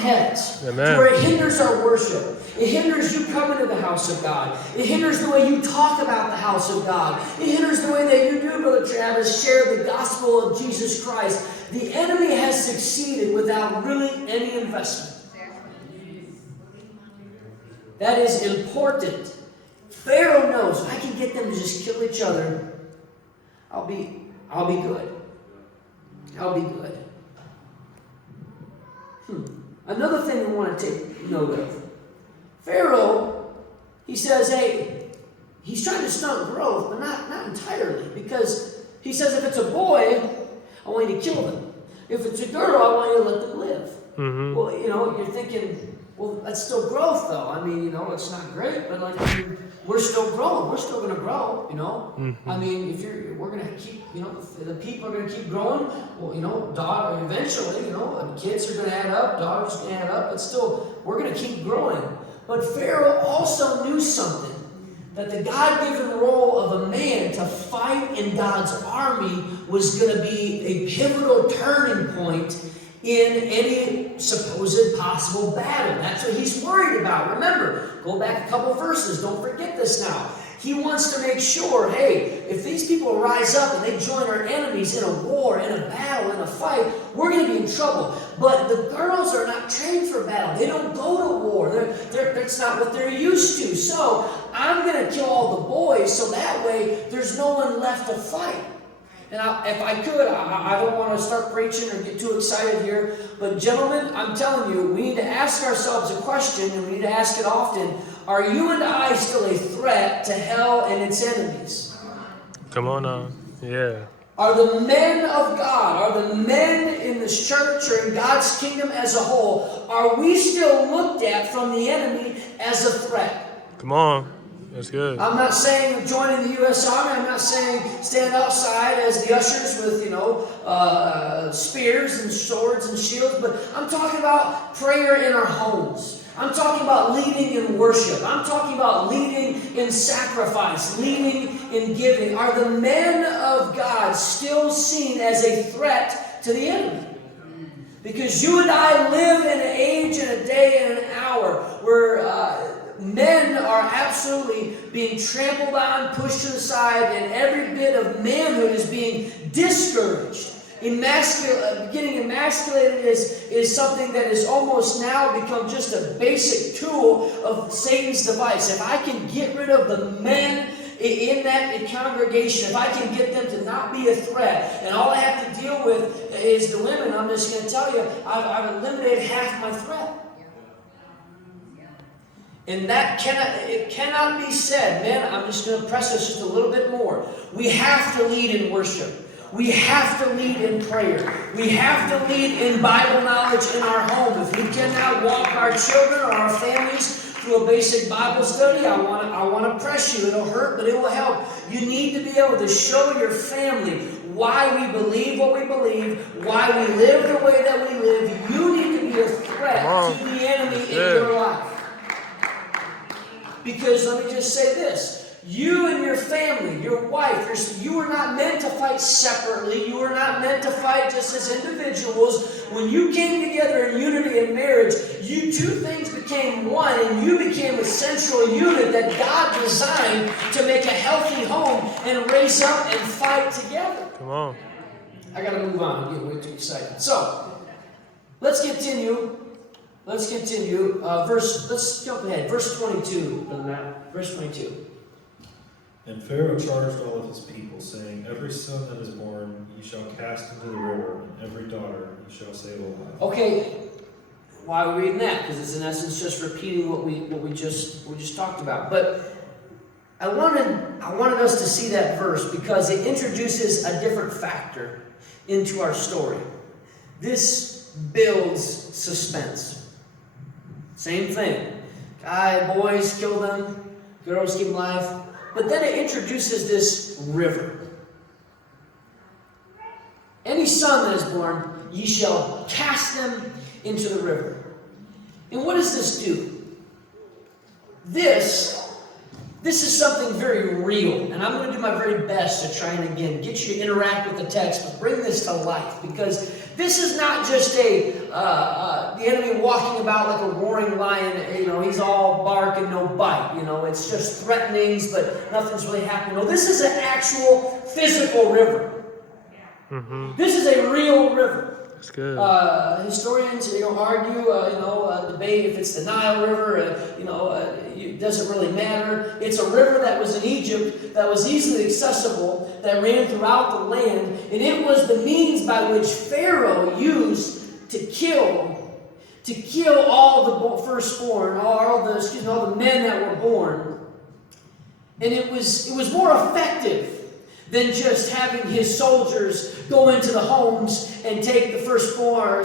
heads. Amen. To where it hinders our worship. It hinders you coming to the house of God. It hinders the way you talk about the house of God. It hinders the way that you do, Brother Travis, share the gospel of Jesus Christ. The enemy has succeeded without really any investment. That is important. Pharaoh knows, I can get them to just kill each other. I'll be good. I'll be good. Another thing we want to take note of. Pharaoh, he says, hey, he's trying to stunt growth, but not entirely. Because he says, if it's a boy, I want you to kill them. If it's a girl, I want you to let them live. Mm-hmm. Well, you're thinking, well, that's still growth, though. I mean, it's not great, but we're still growing. We're still going to grow, Mm-hmm. I mean, we're going to keep, the people are going to keep growing. Well, daughter, eventually, kids are going to add up, daughters are going to add up, but still, we're going to keep growing. But Pharaoh also knew something, that the God-given role of a man to fight in God's army was going to be a pivotal turning point in any supposed possible battle. That's what he's worried about. Remember, go back a couple verses. Don't forget this now. He wants to make sure, hey, if these people rise up and they join our enemies in a war, in a battle, in a fight, we're going to be in trouble. But the girls are not trained for battle. They don't go to war. That's not what they're used to. So I'm going to kill all the boys so that way there's no one left to fight. And if I could, I don't want to start preaching or get too excited here, but gentlemen, I'm telling you, we need to ask ourselves a question, and we need to ask it often. Are you and I still a threat to hell and its enemies? Come on now. Yeah. Are the men of God, are the men in this church or in God's kingdom as a whole, are we still looked at from the enemy as a threat? Come on. That's good. I'm not saying joining the U.S. Army. I'm not saying stand outside as the ushers with, spears and swords and shields. But I'm talking about prayer in our homes. I'm talking about leading in worship. I'm talking about leading in sacrifice, leading in giving. Are the men of God still seen as a threat to the enemy? Because you and I live in an age and a day and an hour where men are absolutely being trampled on, pushed to the side, and every bit of manhood is being discouraged. Getting emasculated is something that has almost now become just a basic tool of Satan's device. If I can get rid of the men in that congregation, if I can get them to not be a threat, and all I have to deal with is the women, I'm just going to tell you, I've eliminated half my threat. And it cannot be said. Man, I'm just going to press this just a little bit more. We have to lead in worship. We have to lead in prayer. We have to lead in Bible knowledge in our home. If we cannot walk our children or our families through a basic Bible study, I want to press you. It'll hurt, but it will help. You need to be able to show your family why we believe what we believe, why we live the way that we live. You need to be a threat to the enemy in your life. Because let me just say this. You and your family, your wife, you were not meant to fight separately. You were not meant to fight just as individuals. When you came together in unity in marriage, you two things became one, and you became a central unit that God designed to make a healthy home and raise up and fight together. Come on. I got to move on. I'm getting way too excited. So, let's continue. Let's jump ahead. Verse 22, Brother Matt. Verse 22. And Pharaoh charged all of his people, saying, every son that is born ye shall cast into the river, and every daughter ye shall save alive. Okay, why are we reading that? Because it's in essence just repeating what we just talked about. But I wanted us to see that verse because it introduces a different factor into our story. This builds suspense. Same thing. Boys kill them, girls keep them alive. But then it introduces this river. Any son that is born, ye shall cast them into the river. And what does this do? This is something very real. And I'm going to do my very best to try and, again, get you to interact with the text, but bring this to life. Because This is not just the enemy walking about like a roaring lion. You know, he's all bark and no bite. You know, it's just threatenings, but nothing's really happening. No, this is an actual physical river. Mm-hmm. This is a real river. That's good. Historians, argue, debate if it's the Nile River. It doesn't really matter. It's a river that was in Egypt, that was easily accessible, that ran throughout the land, and it was the means by which Pharaoh used to kill all the firstborn, all the men that were born. And it was more effective than just having his soldiers go into the homes and take the firstborn,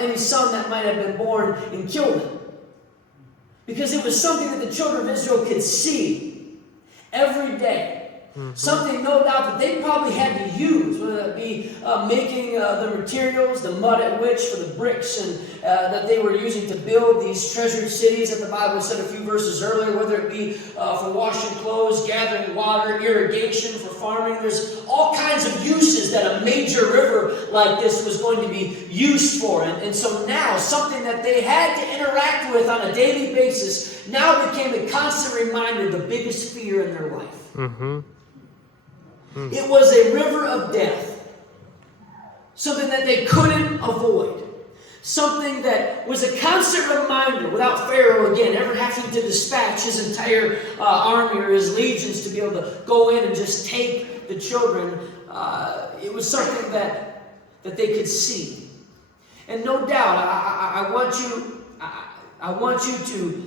any son that might have been born and kill them. Because it was something that the children of Israel could see every day. Mm-hmm. Something, no doubt, that they probably had to use, whether it be making the materials, the mud at which for the bricks, and that they were using to build these treasured cities that the Bible said a few verses earlier, whether it be for washing clothes, gathering water, irrigation, for farming. There's all kinds of uses that a major river like this was going to be used for. And so now, something that they had to interact with on a daily basis now became a constant reminder of the biggest fear in their life. Mm-hmm. It was a river of death. Something that they couldn't avoid. Something that was a constant reminder, without Pharaoh, again, ever having to dispatch his entire army or his legions to be able to go in and just take the children. It was something that they could see. And no doubt, I want you to,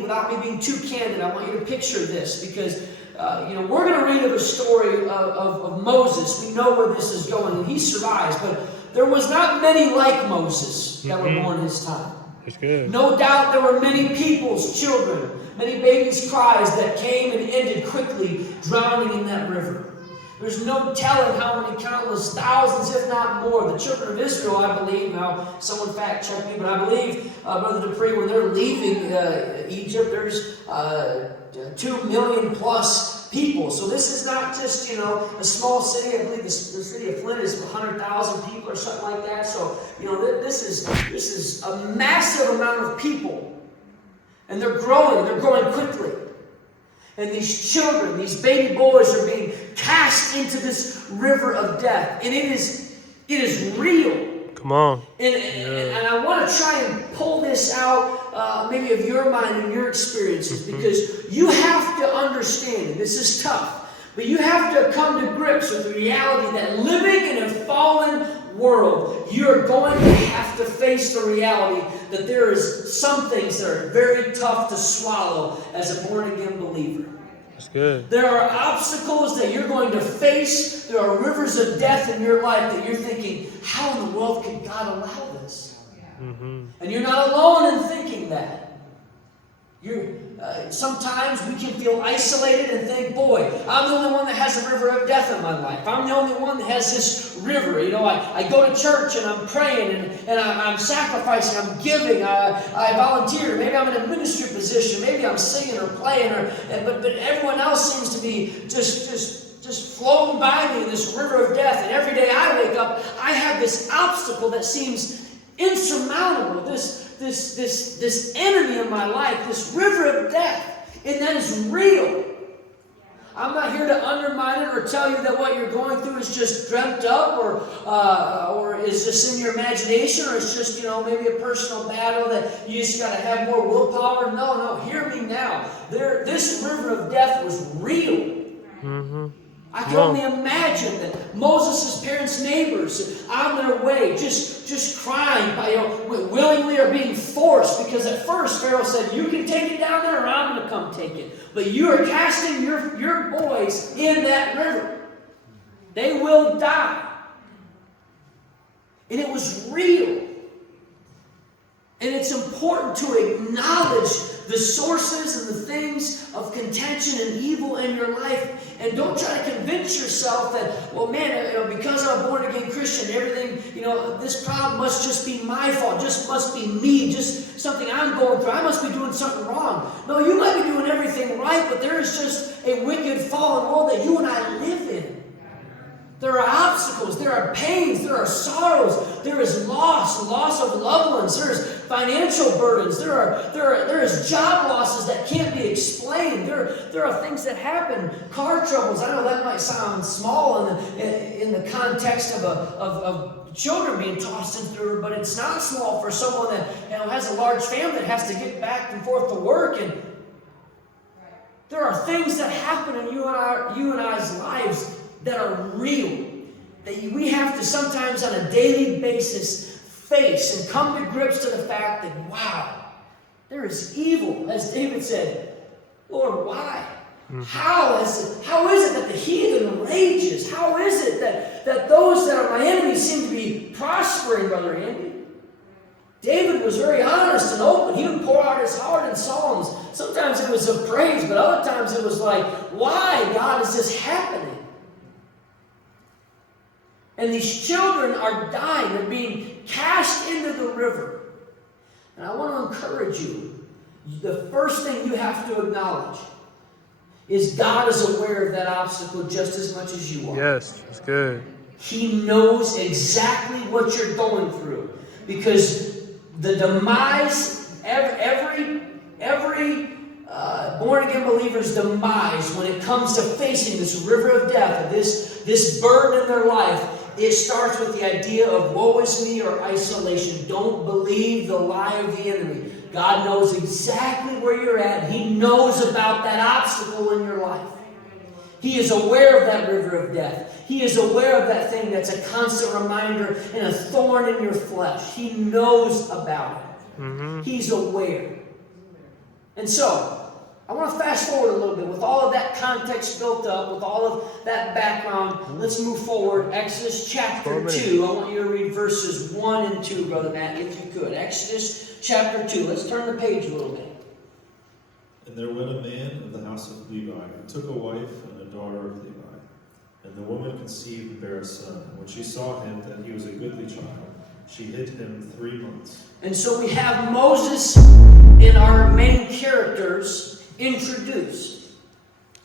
without me being too candid, I want you to picture this, because we're going to read of a story of Moses. We know where this is going, and he survives. But there was not many like Moses that were born in his time. That's good. No doubt there were many people's children, many babies' cries that came and ended quickly, drowning in that river. There's no telling how many countless thousands, if not more, the children of Israel, I believe, now someone fact check me, but I believe, Brother Dupree, when they're leaving Egypt, there's 2 million plus people. So this is not just, a small city. I believe the city of Flint is 100,000 people or something like that. So, this is a massive amount of people. And they're growing quickly. And these children, these baby boys are being cast into this river of death. And it is real. Come on. And I want to try and pull this out, maybe of your mind and your experiences, because you have to understand, and this is tough, but you have to come to grips with the reality that living in a fallen world, you're going to have to face the reality that there is some things that are very tough to swallow as a born-again believer. That's good. There are obstacles that you're going to face. There are rivers of death in your life that you're thinking, how in the world could God allow this? Mm-hmm. And you're not alone in thinking that. Sometimes we can feel isolated and think, boy, I'm the only one that has a river of death in my life. I'm the only one that has this river. I go to church and I'm praying and I'm sacrificing, I'm giving, I volunteer. Maybe I'm in a ministry position. Maybe I'm singing or playing. But everyone else seems to be just flowing by me in this river of death. And every day I wake up, I have this obstacle that seems insurmountable. This enemy in my life, this river of death, and that is real. I'm not here to undermine it or tell you that what you're going through is just dreamt up or is just in your imagination, or it's just, maybe a personal battle that you just got to have more willpower. No, hear me now. This river of death was real. Mm-hmm. I can only imagine that Moses' parents' neighbors on their way, just crying, willingly or being forced, because at first Pharaoh said, you can take it down there or I'm going to come take it. But you are casting your boys in that river. They will die. And it was real. And it's important to acknowledge the sources and the things of contention and evil in your life. And don't try to convince yourself that, well, man, because I'm a born-again Christian, everything, this problem must just be my fault, just must be me, just something I'm going through. I must be doing something wrong. No, you might be doing everything right, but there is just a wicked, fallen world that you and I live in. There are obstacles, there are pains, there are sorrows, there is loss of loved ones, there is financial burdens, there is job losses that can't be explained. There are things that happen, car troubles. I know that might sound small in the context of children being tossed into, but it's not small for someone that has a large family that has to get back and forth to work. And there are things that happen in you and I's lives that are real, that we have to sometimes on a daily basis face and come to grips to the fact that, wow, there is evil. As David said, Lord, why? How is it that the heathen rages? How is it that those that are my enemies seem to be prospering, Brother Andy? David was very honest and open. He would pour out his heart in Psalms. Sometimes it was of praise, but other times it was like, why, God, is this happening? And these children are dying. They're being cast into the river. And I want to encourage you. The first thing you have to acknowledge is God is aware of that obstacle just as much as you are. Yes, that's good. He knows exactly what you're going through. Because the demise, every born-again believer's demise when it comes to facing this river of death, this burden in their life, it starts with the idea of woe is me or isolation. Don't believe the lie of the enemy. God knows exactly where you're at. He knows about that obstacle in your life. He is aware of that river of death. He is aware of that thing that's a constant reminder and a thorn in your flesh. He knows about it. He's aware. And so, I want to fast forward a little bit. With all of that context built up, with all of that background, let's move forward. Exodus chapter 2. I want you to read verses 1 and 2, Brother Matt, if you could. Exodus chapter 2. Let's turn the page a little bit. And there went a man of the house of Levi, and took a wife and a daughter of Levi. And the woman conceived and bare a son. And when she saw him that he was a goodly child, she hid him 3 months. And so we have Moses in our main characters introduced.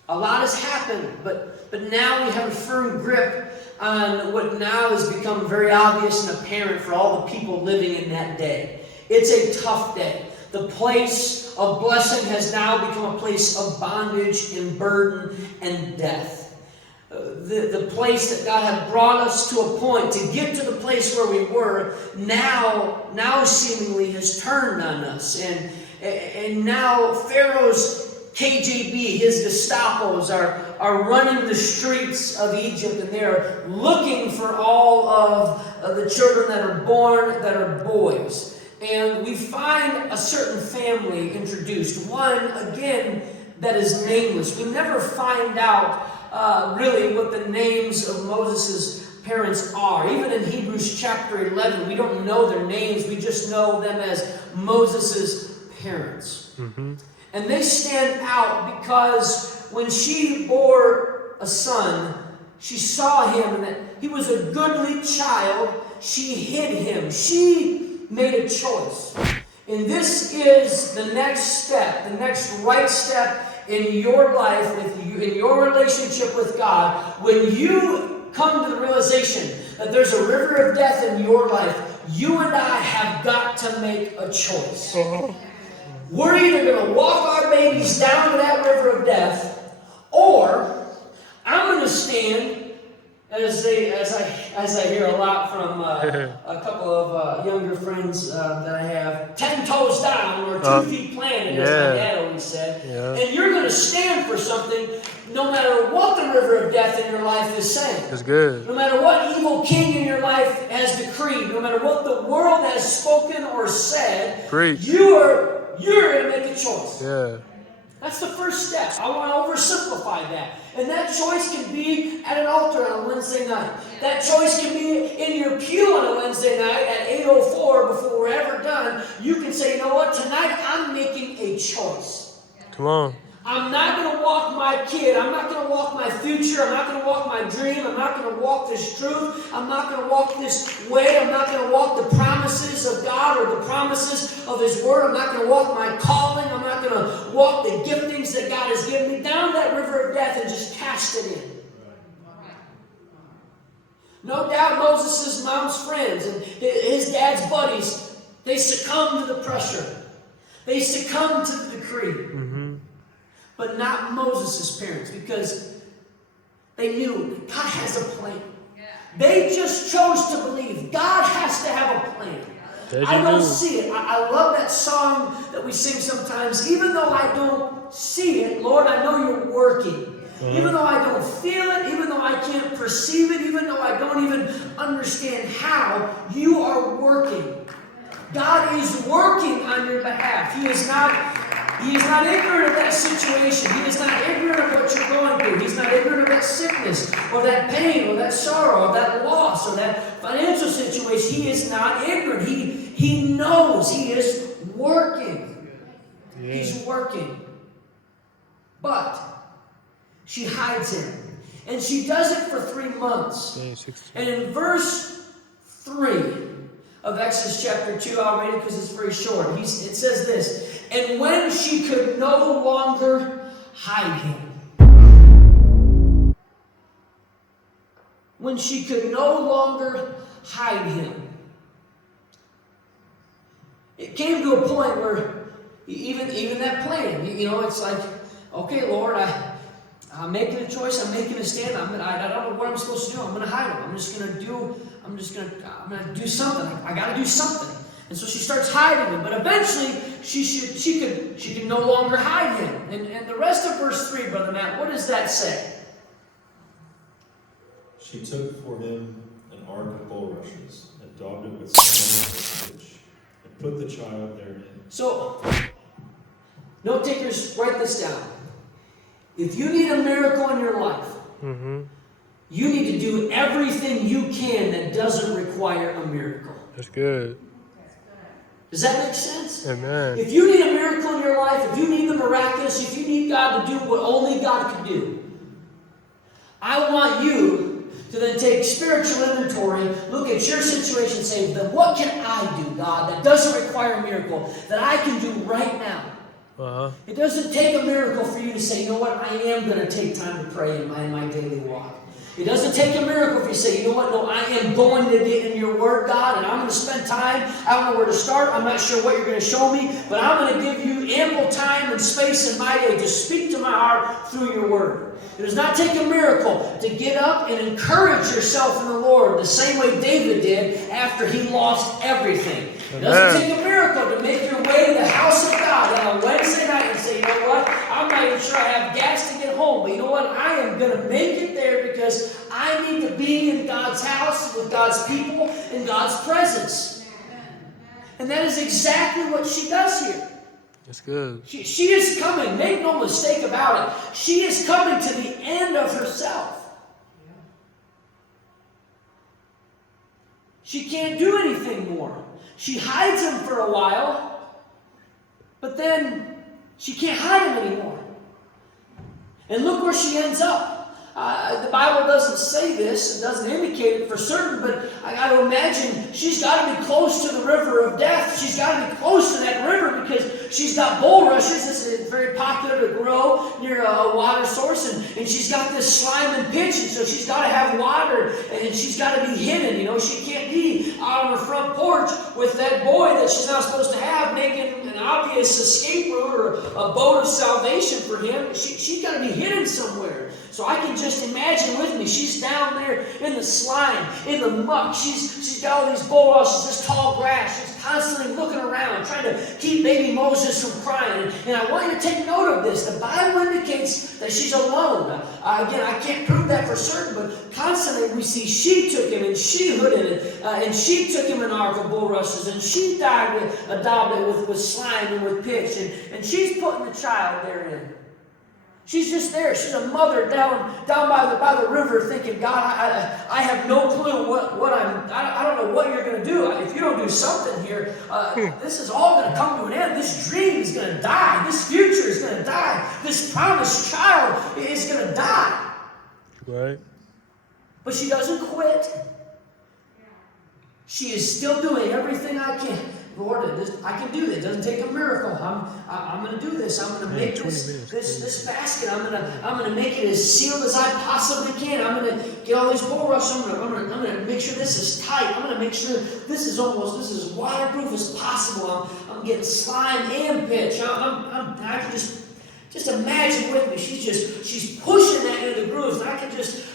A lot has happened, but now we have a firm grip on what now has become very obvious and apparent for all the people living in that day. It's a tough day. The place of blessing has now become a place of bondage and burden and death. The place that God had brought us to a point to get to the place where we were now seemingly has turned on us. And now Pharaoh's KGB, his Gestapos, are running the streets of Egypt, and they're looking for all of the children that are born that are boys. And we find a certain family introduced, one, again, that is nameless. We never find out really what the names of Moses' parents are. Even in Hebrews chapter 11, we don't know their names. We just know them as Moses' parents. And they stand out because when she bore a son, she saw him and that he was a goodly child. She hid him. She made a choice. And this is the next step, the next right step in your life, in your relationship with God. When you come to the realization that there's a river of death in your life, you and I have got to make a choice. We're either going to walk our babies down to that river of death, or I'm going to stand, as I hear a lot from a couple of younger friends that I have, 10 toes down or 2 feet planted, as my dad always said. And you're going to stand for something no matter what the river of death in your life is saying. That's good. No matter what evil king in your life has decreed, no matter what the world has spoken or said, Preach. you're going to make a choice. Yeah. That's the first step. I want to oversimplify that. And that choice can be at an altar on a Wednesday night. That choice can be in your pew on a Wednesday night at 8:04 before we're ever done. You can say, you know what, tonight I'm making a choice. Come on. I'm not going to walk my kid. I'm not going to walk my future. I'm not going to walk my dream. I'm not going to walk this truth. I'm not going to walk this way. I'm not going to walk the promises of God or the promises of His Word. I'm not going to walk my calling. I'm not going to walk the giftings that God has given me down that river of death and just cast it in. No doubt Moses' mom's friends and his dad's buddies, they succumbed to the pressure. They succumbed to the decree. Mm-hmm. But not Moses' parents, because they knew God has a plan. They just chose to believe God has to have a plan. I don't see it. I love that song that we sing sometimes. Even though I don't see it, Lord, I know you're working. Even though I don't feel it, even though I can't perceive it, even though I don't even understand how, you are working. God is working on your behalf. He is not ignorant of that situation. He is not ignorant of what you're going through. He's not ignorant of that sickness or that pain or that sorrow or that loss or that financial situation. He is not ignorant. He knows. He is working. Yeah. He's working. But she hides him. And she does it for 3 months. And in verse 3 of Exodus chapter 2, I'll read it because it's very short. It says this, and when she could no longer hide him. When she could no longer hide him. It came to a point where even that plan, it's like, okay, Lord, I'm making a choice. I'm making a stand. I don't know what I'm supposed to do. I'm going to hide him. I'm going to do something. I got to do something. And so she starts hiding him. But eventually, she could no longer hide him. And the rest of verse 3, Brother Matt, what does that say? She took for him an ark of bulrushes and daubed it with slime and pitch, and put the child therein. So, note takers, write this down. If you need a miracle in your life, you need to do everything you can that doesn't require a miracle. That's good. Does that make sense? Amen. If you need a miracle in your life, if you need the miraculous, if you need God to do what only God can do, I want you to then take spiritual inventory, look at your situation, and say, then what can I do, God, that doesn't require a miracle, that I can do right now? It doesn't take a miracle for you to say, you know what, I am going to take time to pray in my daily walk. It doesn't take a miracle if you say, you know what, no, I am going to get in your word, God, and I'm going to spend time. I don't know where to start. I'm not sure what you're going to show me, but I'm going to give you ample time and space in my day to speak to my heart through your word. It does not take a miracle to get up and encourage yourself in the Lord the same way David did after he lost everything. It doesn't take a miracle to make your way to the house of God on a Wednesday night and say, you know what, I'm not even sure I have gas to get home, but you know what, I am going to make it there because I need to be in God's house with God's people in God's presence. And that is exactly what she does here. That's good. She is coming, make no mistake about it, she is coming to the end of herself. She can't do anything more. She hides him for a while, but then she can't hide him anymore. And look where she ends up. The Bible doesn't say this, it doesn't indicate it for certain, but I got to imagine she's got to be close to the river of death. She's got to be close to that river because she's got bulrushes. This is very popular to grow near a water source, and she's got this slime and pitch, and so she's got to have water, and she's got to be hidden. She can't be out on her front porch with that boy that she's not supposed to have, making an obvious escape route or a boat of salvation for him. She's got to be hidden somewhere. So I can just imagine with me, she's down there in the slime, in the muck. She's got all these bulrushes, this tall grass. She's constantly looking around, trying to keep baby Moses from crying. And I want you to take note of this. The Bible indicates that she's alone. Again, I can't prove that for certain, but constantly we see she took him and she hooded it, and she took him an ark of bulrushes, and she adopted it with slime and with pitch, and she's putting the child therein. She's just there. She's a mother down by the river thinking, God, I have no clue I don't know what you're going to do. If you don't do something here, this is all going to come to an end. This dream is going to die. This future is going to die. This promised child is going to die. Right. But she doesn't quit. She is still doing everything Lord, I can do this. It doesn't take a miracle. I'm going to do this. I'm going to make 20 this minutes, this basket. I'm going to make it as sealed as I possibly can. I'm going to get all these bulrushes. I'm going to make sure this is tight. I'm going to make sure this is as waterproof as possible. I'm getting slime and pitch. I can just imagine with me. She's pushing that into the grooves. And I can just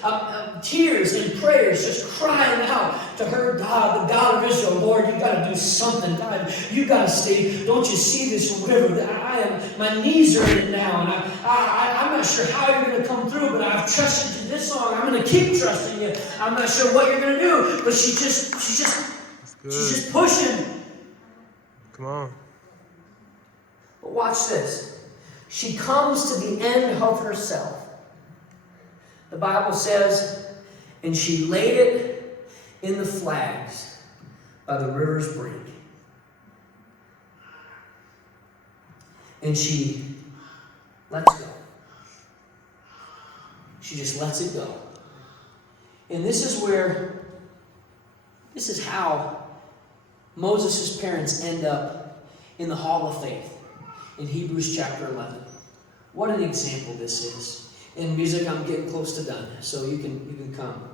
tears and prayers just crying out to her God, the God of Israel. Lord, you got to do something. God, you got to stay. Don't you see this river? My knees are in it now, and I'm not sure how you're going to come through, but I've trusted you this long. I'm going to keep trusting you. I'm not sure what you're going to do, but she's just pushing. Come on. But watch this. She comes to the end of herself. The Bible says, and she laid it in the flags by the river's brink. And she lets go. She just lets it go. And this is how Moses' parents end up in the Hall of Faith in Hebrews chapter 11. What an example this is. In music, I'm getting close to done, so you can come.